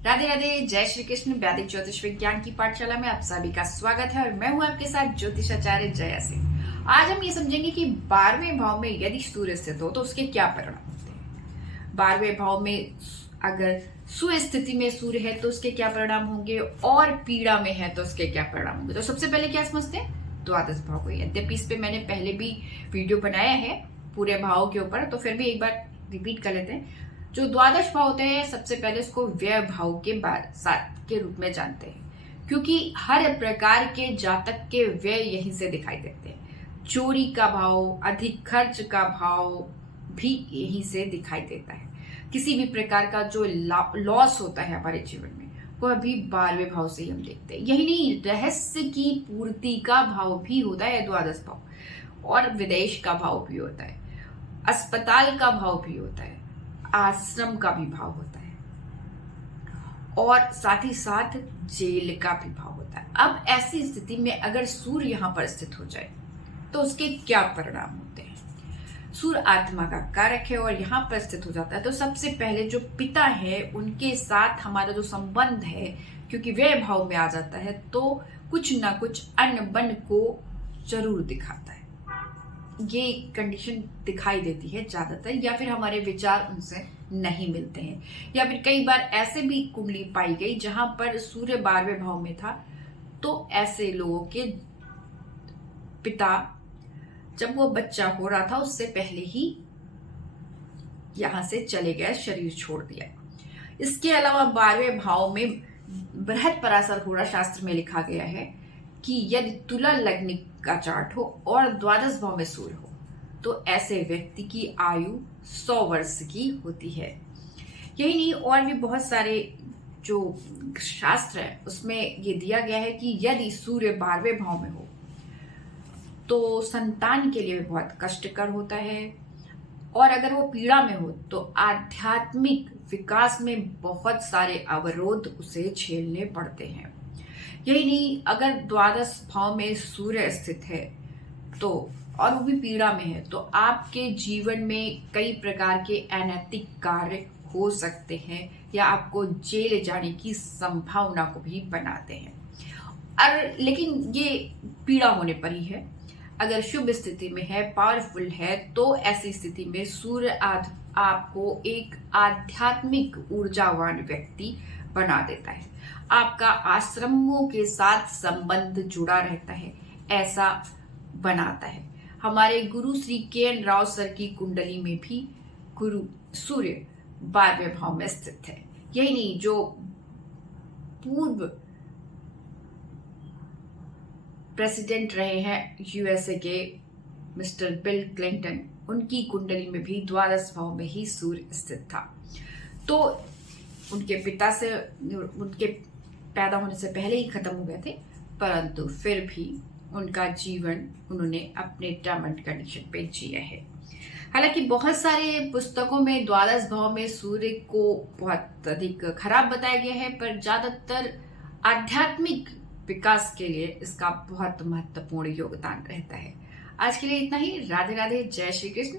राधे राधे, जय श्री कृष्ण। वैदिक ज्योतिष विज्ञान की पाठशाला में आप सभी का स्वागत है और मैं हूं आपके साथ ज्योतिषाचार्य जया सिंह। आज हम ये समझेंगे कि 12वें भाव में यदि सूर्य स्थित हो तो उसके क्या परिणाम होते हैं। 12वें भाव में अगर सुस्थिति में सूर्य है तो उसके क्या परिणाम होंगे और पीड़ा में है तो उसके क्या परिणाम होंगे। तो सबसे पहले क्या समझते हैं, द्वादश भाव को। यद्यपि इस पे मैंने पहले भी वीडियो बनाया है पूरे भाव के ऊपर, तो फिर भी एक बार रिपीट कर लेते हैं। जो द्वादश भाव होते हैं सबसे पहले इसको व्यय भाव के साथ के रूप में जानते हैं, क्योंकि हर प्रकार के जातक के व्यय यहीं से दिखाई देते हैं। चोरी का भाव, अधिक खर्च का भाव भी यहीं से दिखाई देता है। किसी भी प्रकार का जो लॉस होता है हमारे जीवन में वह भी 12वें भाव से ही हम देखते हैं। यही नहीं, रहस्य की पूर्ति का भाव भी होता है द्वादश भाव, और विदेश का भाव भी होता है, अस्पताल का भाव भी होता है, आश्रम का भी भाव होता है, और साथ ही साथ जेल का भी भाव होता है। अब ऐसी स्थिति में अगर सूर्य यहां पर स्थित हो जाए तो उसके क्या परिणाम होते हैं। सूर्य आत्मा का कारक है और यहाँ पर स्थित हो जाता है तो सबसे पहले जो पिता है उनके साथ हमारा जो संबंध है, क्योंकि व्यय भाव में आ जाता है, तो कुछ ना कुछ अनबन को जरूर दिखाता है। ये कंडीशन दिखाई देती है ज्यादातर, या फिर हमारे विचार उनसे नहीं मिलते हैं, या फिर कई बार ऐसे भी कुंडली पाई गई जहां पर सूर्य 12वें भाव में था तो ऐसे लोगों के पिता जब वो बच्चा हो रहा था उससे पहले ही यहां से चले गए, शरीर छोड़ दिया। इसके अलावा 12वें भाव में बृहद पराशर होरा शास्त्र में लिखा गया है कि यदि तुला लग्न का चार्ट हो और द्वादश भाव में सूर्य हो तो ऐसे व्यक्ति की आयु 100 वर्ष की होती है। यही नहीं, और भी बहुत सारे जो शास्त्र है उसमें ये दिया गया है कि यदि सूर्य 12वें भाव में हो तो संतान के लिए बहुत कष्टकर होता है, और अगर वो पीड़ा में हो तो आध्यात्मिक विकास में बहुत सारे अवरोध उसे झेलने पड़ते हैं। यही नहीं, अगर द्वादश भाव में सूर्य स्थित है तो और वो भी पीड़ा में है तो आपके जीवन में कई प्रकार के अनैतिक कार्य हो सकते हैं या आपको जेल जाने की संभावना को भी बनाते हैं। और लेकिन ये पीड़ा होने पर ही है। अगर शुभ स्थिति में है, पावरफुल है, तो ऐसी स्थिति में सूर्य आपको एक आध्यात्मिक ऊर्जावान व्यक्ति बना देता है। आपका आश्रमों के साथ संबंध जुड़ा रहता है, ऐसा बनाता है। हमारे गुरु श्री के राव सर की कुंडली में भी गुरु सूर्य 12वें भाव में स्थित है। यही नहीं, जो पूर्व प्रेसिडेंट रहे हैं यूएसए के मिस्टर बिल क्लिंटन, उनकी कुंडली में भी द्वादश भाव में ही सूर्य स्थित था। तो उनके पिता से, उनके पैदा होने से पहले ही खत्म हो गए थे, परंतु फिर भी उनका जीवन उन्होंने अपने टर्म एंड कंडीशन पे जिया है। हालांकि बहुत सारे पुस्तकों में द्वादश भाव में सूर्य को बहुत अधिक खराब बताया गया है, पर ज्यादातर आध्यात्मिक विकास के लिए इसका बहुत महत्वपूर्ण योगदान रहता है। आज के लिए इतना ही। राधे राधे, जय श्री कृष्ण।